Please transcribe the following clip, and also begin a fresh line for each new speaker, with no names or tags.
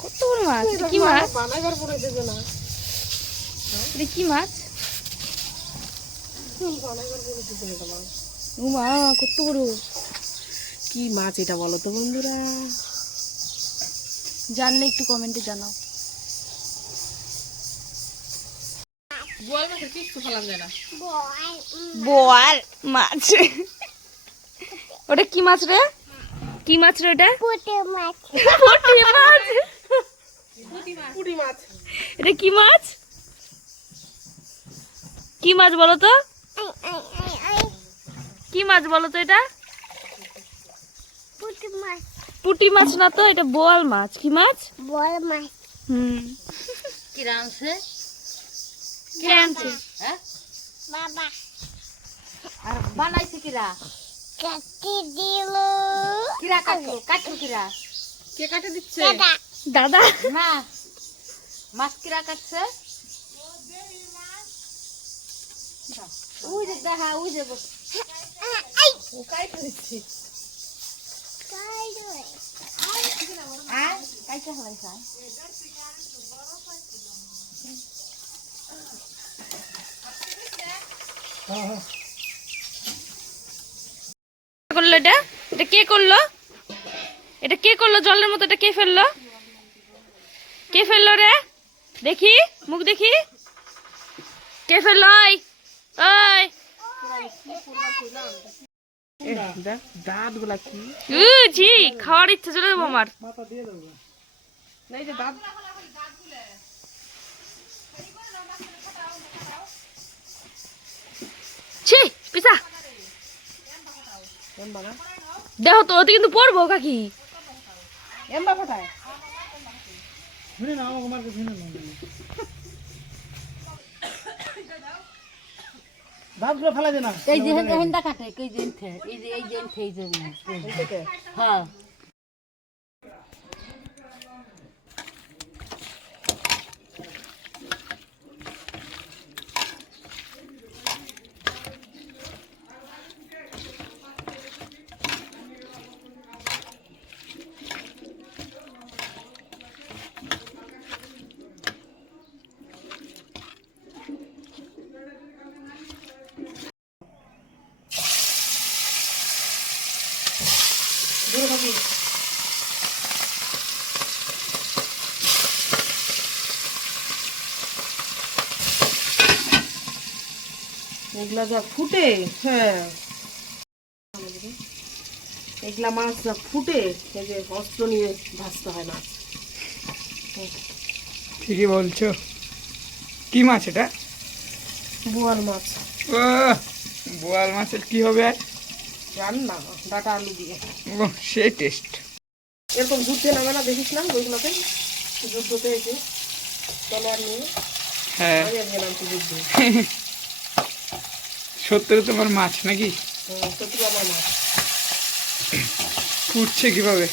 কত বড় মাছ কি মাছ?
বানাইবার পরে দেবে না।
এটা কি মাছ?
এটা মাছ
মা কত বড়
কি মাছ এটা বলো তো বন্ধুরা?
জানলে একটু কমেন্টে জানাও।
বোয়াল
মাছ। ওটা কি মাছ রে? কি মাছ রে ওটা? পুঁটি মাছ।
পুঁটি মাছ?
এটা কি মাছ? কি মাছ বলো তো? কি মাছ বলো তো এটা? পুঁটি মাছ। না তো এটা বোয়াল মাছ। কি মাছ?
বড় মাছ।
হুম।
কিরা আনছে
কে আনছে?
হ্যাঁ?
বাবা।
আর বানাইছে কিরা?
কাটি দিল
কিরা কাটলো? কাটলো কিরা?
কে কাটে দিচ্ছে?
দাদা।
না মাছ কিরা কাটছে? ওই যে দেখা ওই যে বস।
ও কাটে দিচ্ছে
আর কাইটা হলাইছে
করল এটা? এটা কে করল? এটা কে করল? জলের মতো এটা কে ফেলল? কে ফেলল রে? দেখি, মুখ দেখি। কে ফেলল? ওই ওই।
দাঁতগুলা কি
জি খাওয়ার ইচ্ছা চলে যাব আমার।
না, এই যে দাঁত
দেখো তো ওতে কিন্তু পড়ব কাকি।
ফেলা দে না।
এই যে হেন্দা কাটে এই যে এনথে, এই যে এই যে এই যে এনথে। হ্যাঁ
এগুলা যা ফুটে হ্যাঁ। এগুলা মাছ যা ফুটে এই যে অস্ত্র নিয়ে ভাজতে হয় মাছ।
ঠিকই বলছো। কি মাছ এটা?
বোয়াল মাছ।
বোয়াল মাছের কি হবে? আর
রান্না ডাটা আলু দিয়ে।
সে টেস্ট
এরকম যুদ্ধে নামে না দেখিস না ওইগুলোতে যুদ্ধতে এসে তলোয়ার নিয়ে
হ্যাঁ। সত্তরে তোমার মাছ নাকি?
সত্তর আমার মাছ।
ফুটছে কীভাবে?